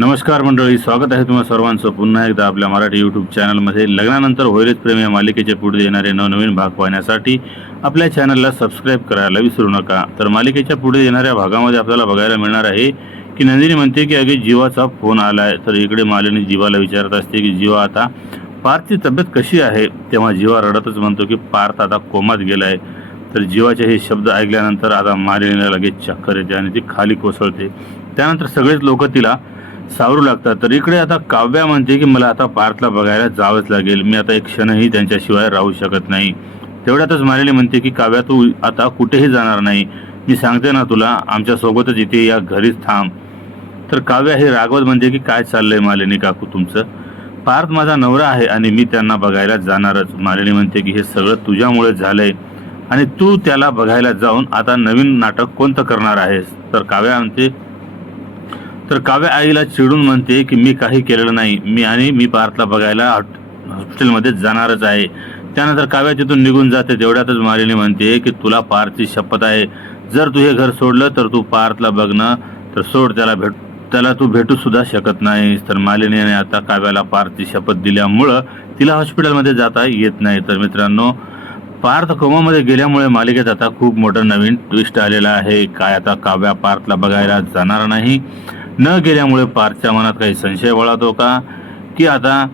नमस्कार मंडळी, स्वागत आहे तुम्हा सर्वांचं पुन्हा एकदा आपल्या मराठी यूट्यूब चॅनलमध्ये. लग्नानंतर होईलच प्रेम या मालिकेच्या पुढे येणारे नवनवीन भाग पाहण्यासाठी आपल्या चॅनलला सबस्क्राईब करायला विसरू नका. तर मालिकेच्या पुढे येणाऱ्या भागामध्ये आपल्याला बघायला मिळणार आहे की नंदिनी म्हणते की अगे जीवाचा फोन आलाय. तर इकडे मालिनी जीवाला विचारत असते की जीवा आता पार्थची तब्येत कशी आहे. तेव्हा जीवा रडतच म्हणतो की पार्थ आता कोमात गेलाय. तर जीवाचे हे शब्द ऐकल्यानंतर आता मालिनीला लगेच चक्कर येते आणि ती खाली कोसळते. त्यानंतर सगळेच लोक तिला सावरू लागतात. तर इकडे आता काव्या म्हणते की मला आता पार्थला बघायला जावंच लागेल, मी आता एक क्षणही त्यांच्याशिवाय राहू शकत नाही. तेवढ्यातच मालिनी म्हणते की काव्या तू आता कुठेही जाणार नाही, मी सांगते ना तुला, आमच्यासोबतच इथे या घरीच थांब. तर काव्या हे रागवत म्हणते की काय चाललंय मालिनी काकू तुमचं, पार्थ माझा नवरा आहे आणि मी त्यांना बघायला जाणारच. मालिनी म्हणते की हे सगळं तुझ्यामुळे झालंय आणि तू त्याला बघायला जाऊन आता नवीन नाटक कोणतं करणार आहेस. तर काव्या आईला चिडून म्हणते की मी काही केलेलं नाही, मी पार्थला बघायला हॉस्पिटलमध्ये जाणारच आहे. त्यानंतर काव्या तिथून निघून जाते. तेवढ्यातच मालिनी म्हणते की तुला पार्थची शपथ आहे, जर तू हे घर सोडलं तर तू पार्थला बघणं तर सोड, त्याला तू भेटू सुद्धा शकत नाहीस. तर मालिनीने आता काव्याला पार्थची शपथ दिल्यामुळं तिला हॉस्पिटलमध्ये जाता येत नाही. तर मित्रांनो, पार्थ कोमामध्ये गेल्यामुळे मालिकेत आता खूप मोठं नवीन ट्विस्ट आलेला आहे. काय आता काव्या पार्थला बघायला जाणार नाही, न गेल्यामुळे पार्थच्या मनात काही संशय वळवतो का, की आता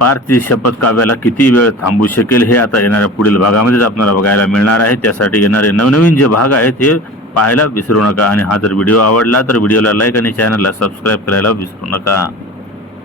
पार्थची शपथ काव्याला किती वेळ थांबू शकेल, हे आता येणाऱ्या पुढील भागामध्येच आपल्याला बघायला मिळणार आहे. त्यासाठी येणारे नवनवीन जे भाग आहेत हे पाहायला विसरू नका. आणि हा जर व्हिडिओ आवडला तर व्हिडिओला लाईक आणि चॅनलला सबस्क्राईब करायला विसरू नका.